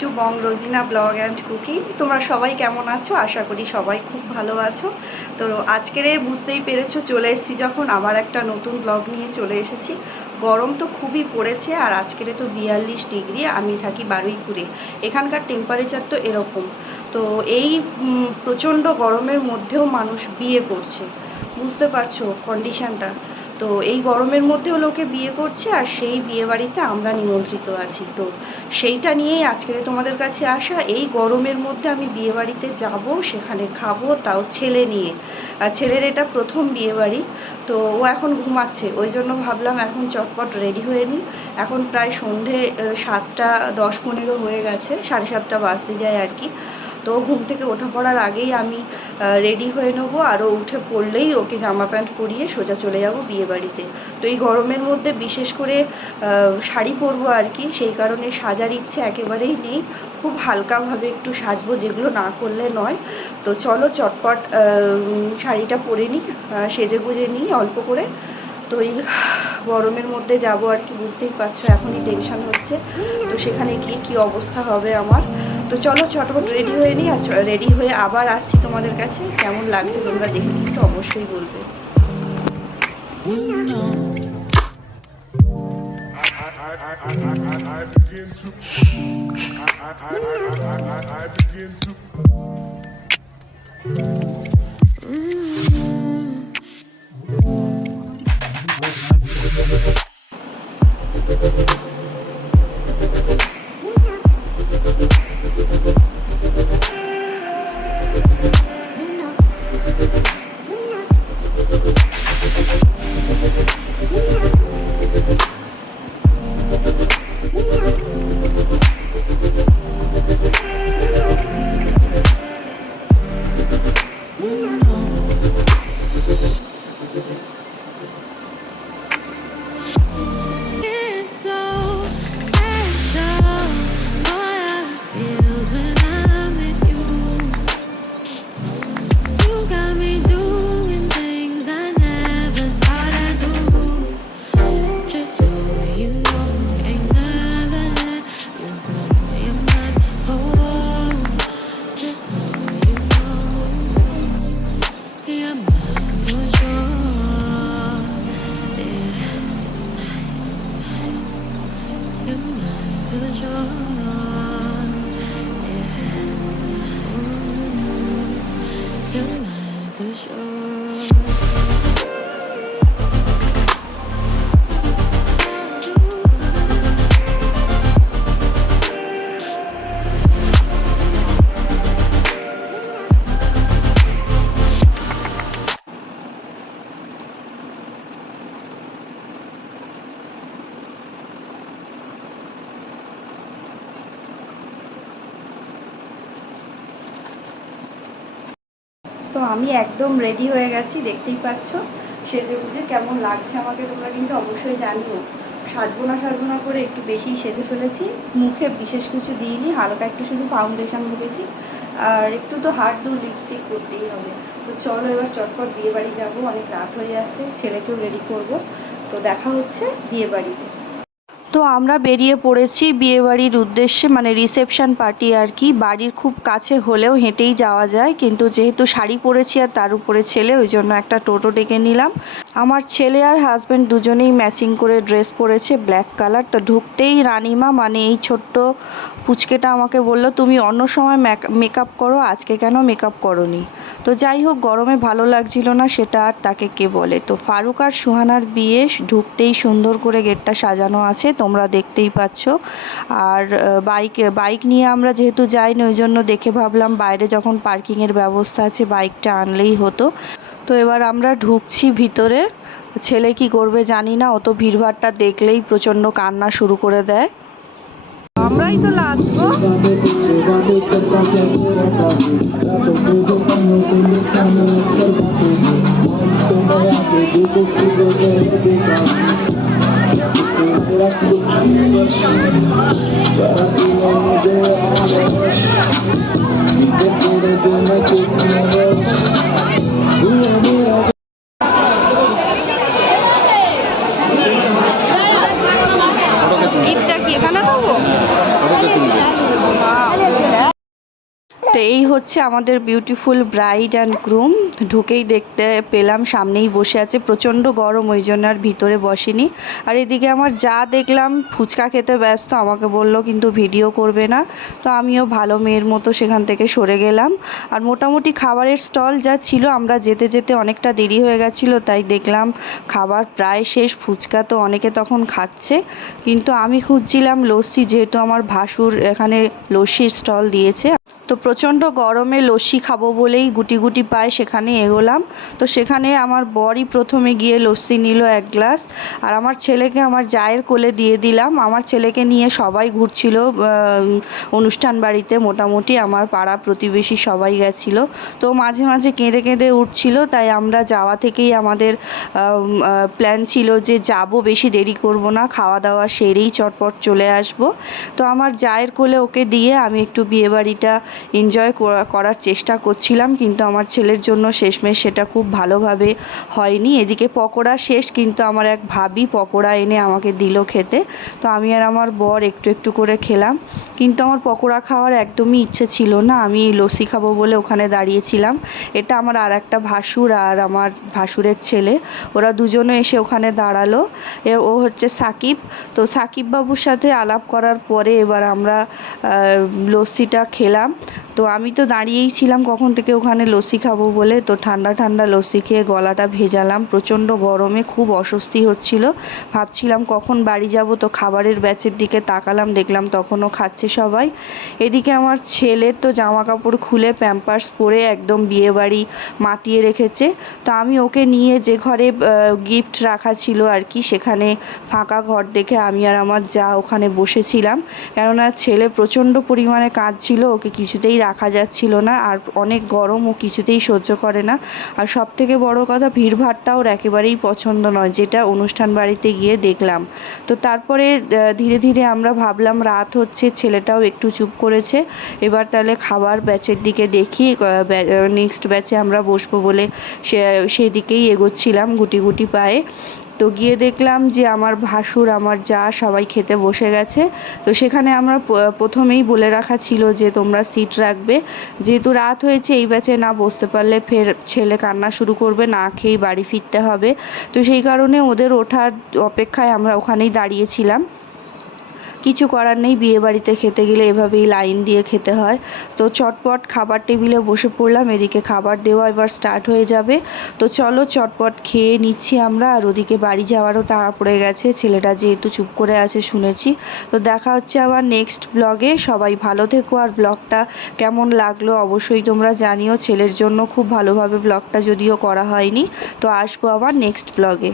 To Bong Rozina blog and cooking. তোমরা সবাই কেমন আছো? আশা করি সবাই খুব ভালো আছো। তো আজকের বুঝতেই পেরেছ, চলে এসেছি যখন আবার একটা নতুন ব্লগ নিয়ে চলে এসেছি। গরম তো খুবই পড়েছে আর আজকের তো বিয়াল্লিশ ডিগ্রি, আমি থাকি বারুইপুরে। এখানকার টেম্পারেচার তো এরকম। তো এই প্রচণ্ড গরমের মধ্যেও মানুষ বিয়ে করছে। বুঝতে পারছ কন্ডিশনটা তো এই গরমের মধ্যেও লোকে বিয়ে করছে আর সেই বিয়ে বাড়িতে আমরা নিমন্ত্রিত আছি। তো সেইটা নিয়েই আজকে তোমাদের কাছে আসা। এই গরমের মধ্যে আমি বিয়ে বাড়িতে যাব, সেখানে খাব, তাও ছেলে নিয়ে। আর ছেলের এটা প্রথম বিয়ে বাড়ি তো ও এখন ঘুমাচ্ছে। ওই জন্য ভাবলাম এখন চটপট রেডি হয়ে নিই। এখন প্রায় সন্ধে সাতটা, দশ পনেরো হয়ে গেছে, সাড়ে সাতটা বাজতে যায় আর কি। তো ঘুম থেকে ওঠা পড়ার আগেই আমি রেডি হয়ে নেব। আরও উঠে পড়লেই ওকে জামা প্যান্ট পরিয়ে সোজা চলে যাব বিয়ে বাড়িতে। তো এই গরমের মধ্যে বিশেষ করে শাড়ি পরবো আর কি, সেই কারণে সাজার ইচ্ছে একেবারেই নেই। খুব হালকাভাবে একটু সাজবো, যেগুলো না করলে নয়। তো চলো চটপট শাড়িটা পরে নিই সেজে গুজে নিই অল্প করে। তো এই গরমের মধ্যে যাব আর কি বুঝতেই পারছ এখনই টেনশন হচ্ছে। তো সেখানে গিয়ে কি অবস্থা হবে আমার? তো চলো চটপট রেডি হয়ে নিই আর রেডি হয়ে আবার আসছি তোমাদের কাছে। কেমন লাগছে তোমরা দেখে কিন্তু অবশ্যই বলবে। I, I, I, I, begin to I, Thank you. 着。তো আমি একদম রেডি হয়ে গেছি, দেখতেই পাচ্ছ। সেজে গুজে কেমন লাগছে আমাকে তোমরা কিন্তু অবশ্যই জানিও। সাজবো না সাজবো না করে একটু বেশি সেজে ফেলেছি। মুখে বিশেষ কিছু দিইনি, হালকা একটু শুধু ফাউন্ডেশন মুখেছি আর একটু তো হাত দু লিপস্টিক করতেই হবে। তো চলো এবার চটপট বিয়ে বাড়ি যাব, অনেক রাত হয়ে যাচ্ছে, ছেলেকেও রেডি করব। তো দেখা হচ্ছে বিয়ে বাড়িতে তো আমরা বেরিয়ে পড়েছি বিয়েবাড়ির উদ্দেশ্যে মানে রিসেপশন পার্টি আর কি। বাড়ির খুব কাছে হলেও হেঁটেই যাওয়া যায়, কিন্তু যেহেতু শাড়ি পরেছি আর তার উপরে ছেলে, ওই জন্য একটা টোটো ডেকে নিলাম। আমার ছেলে আর হাজব্যান্ড দুজনেই ম্যাচিং করে ড্রেস পরেছে ব্ল্যাক কালার তো ঢুকতেই রানিমা মানে এই ছোট্ট পুচকেটা আমাকে বলল, তুমি অন্য সময় মেকআপ করো, আজকে কেন মেকআপ করনি? তো যাই হোক, গরমে ভালো লাগছিল না, সেটা আর তাকে কে বলে? তো ফারুক আর সুহানার বিয়ে ঢুকতেই সুন্দর করে গেটটা সাজানো আছে, তোমরা দেখতেই পাচ্ছ। আর বাইক বাইক নিয়ে আমরা যেহেতু যাইনি, ওই জন্য দেখে ভাবলাম বাইরে যখন পার্কিংয়ের ব্যবস্থা আছে বাইকটা আনলেই হতো। তো এবার আমরা ঢুকছি ভিতরে। ছেলে কি করবে জানি না অত ভিড়ভাড়টা দেখলেই প্রচণ্ড কান্না শুরু করে দেয়। আমরাই তো লাস্ট গো। তো এই হচ্ছে আমাদের বিউটিফুল ব্রাইড অ্যান্ড গ্রুম ঢুকেই দেখতে পেলাম, সামনেই বসে আছে। প্রচণ্ড গরম, ওই জন্য আর ভিতরে বসেনি। আর এদিকে আমার যা দেখলাম, ফুচকা খেতে ব্যস্ত, আমাকে বলল কিন্তু ভিডিও করবে না। তো আমিও ভালো মেয়ের মতো সেখান থেকে সরে গেলাম। আর মোটামুটি খাবারের স্টল যা ছিল, আমরা যেতে যেতে অনেকটা দেরি হয়ে গেছিল, তাই দেখলাম খাবার প্রায় শেষ, ফুচকা তো অনেকে তখন খাচ্ছে। কিন্তু আমি খুঁজছিলাম লস্যি, যেহেতু আমার ভাসুর এখানে লস্যির স্টল দিয়েছে। তো প্রচণ্ড গরমে লস্যি খাব বলেই গুটি গুটি পায়ে সেখানে এগোলাম। তো সেখানে আমার বরই প্রথমে গিয়ে লস্যি নিল এক গ্লাস আর আমার ছেলেকে আমার জায়ের কোলে দিয়ে দিলাম। আমার ছেলেকে নিয়ে সবাই ঘুরছিল অনুষ্ঠান বাড়িতে মোটামুটি আমার পাড়া প্রতিবেশী সবাই গেছিল। তো মাঝে মাঝে কেঁদে কেঁদে উঠছিল, তাই আমরা যাওয়া থেকেই আমাদের প্ল্যান ছিল যে যাব, বেশি দেরি করব না, খাওয়া দাওয়া সেরেই চটপট চলে আসব। তো আমার জায়ের কোলে ওকে দিয়ে আমি একটু বিয়েবাড়িটা এনজয় করার চেষ্টা করছিলাম, কিন্তু আমার ছেলের জন্য শেষমেশ সেটা খুব ভালোভাবে হয়নি। এদিকে পকোড়া শেষ, কিন্তু আমার এক ভাবি পকোড়া এনে আমাকে দিল খেতে। তো আমি আর আমার বর একটু একটু করে খেলাম। কিন্তু আমার পকোড়া খাওয়ার একদমই ইচ্ছে ছিল না। আমি লস্যি খাব বলে ওখানে দাঁড়িয়েছিলাম। এটা আমার আর একটা ভাসুর আর আমার ভাসুরের ছেলে। ওরা দুজনে এসে ওখানে দাঁড়াল। ও হচ্ছে সাকিব। তো সাকিব বাবুর সাথে আলাপ করার পরে এবার আমরা লস্যিটা খেলাম। তো আমি তো দাঁড়িয়েই ছিলাম কখন থেকে ওখানে লস্যি খাব বলে। তো ঠান্ডা ঠান্ডা লস্যি খেয়ে গলাটা ভেজালাম, প্রচণ্ড গরমে খুব অস্বস্তি হচ্ছিল। ভাবছিলাম কখন বাড়ি যাব, তো খাবারের ব্যাচের দিকে তাকালাম, দেখলাম তখনও খাচ্ছে সবাই। এদিকে আমার ছেলের তো জামা কাপড় খুলে প্যাম্পার্স পরে একদম বিয়েবাড়ি মাতিয়ে রেখেছে। তো আমি ওকে নিয়ে যে ঘরে গিফট রাখা ছিল আর কি, সেখানে ফাঁকা ঘর দেখে আমি আর আমার যা ওখানে বসেছিলাম। কেননা ছেলে প্রচণ্ড পরিমাণে কাঁদছিল, ওকে কিছুতেই রাখা যাচ্ছিল না আর অনেক গরম ও কিছুতেই সহ্য করে না। আর সব থেকে বড় কথা ভিড়ভাড়টা ওর একেবারেই পছন্দ নয়, যেটা অনুষ্ঠান বাড়িতে গিয়ে দেখলাম। তো তারপরে ধীরে ধীরে আমরা ভাবলাম রাত হচ্ছে, ছেলেটাও একটু চুপ করেছে। এবার তাহলে খাবার ব্যাচের দিকে দেখি নেক্সট ব্যাচে আমরা বসবো বলে সে, সেদিকেই এগোচ্ছিলাম গুটি গুটি পায়ে। তো গিয়ে দেখলাম যে আমার ভাসুর, আমার যা সবাই খেতে বসে গেছে। তো সেখানে আমরা প্রথমেই বলে রাখা ছিল যে তোমরা সিট রাখবে। যেহেতু রাত হয়েছে, এই ব্যাচে না বসতে পারলে ফের ছেলে কান্না শুরু করবে, না খেয়েই বাড়ি ফিরতে হবে। তো সেই কারণে ওদের ওঠার অপেক্ষায় আমরা ওখানেই দাঁড়িয়েছিলাম। কিছু করার নেই, বিয়ে বাড়িতে খেতে গেলে এভাবেই লাইন দিয়ে খেতে হয়। তো চটপট খাবার টেবিলে বসে পড়লাম, এদিকে খাবার দেওয়া এবার স্টার্ট হয়ে যাবে। তো চলো চটপট খেয়ে নিচ্ছি আমরা, আর ওদিকে বাড়ি যাওয়ারও তাড়া পড়ে গেছে, ছেলেটা যেহেতু চুপ করে আছে শুনেছি। তো দেখা হচ্ছে আবার নেক্সট ব্লগে সবাই ভালো থেকো, আর ব্লগটা কেমন লাগল অবশ্যই তোমরা জানিও, ছেলের জন্য খুব ভালোভাবে ব্লগটা যদিও করা হয়নি। তো আসব আবার নেক্সট ব্লগে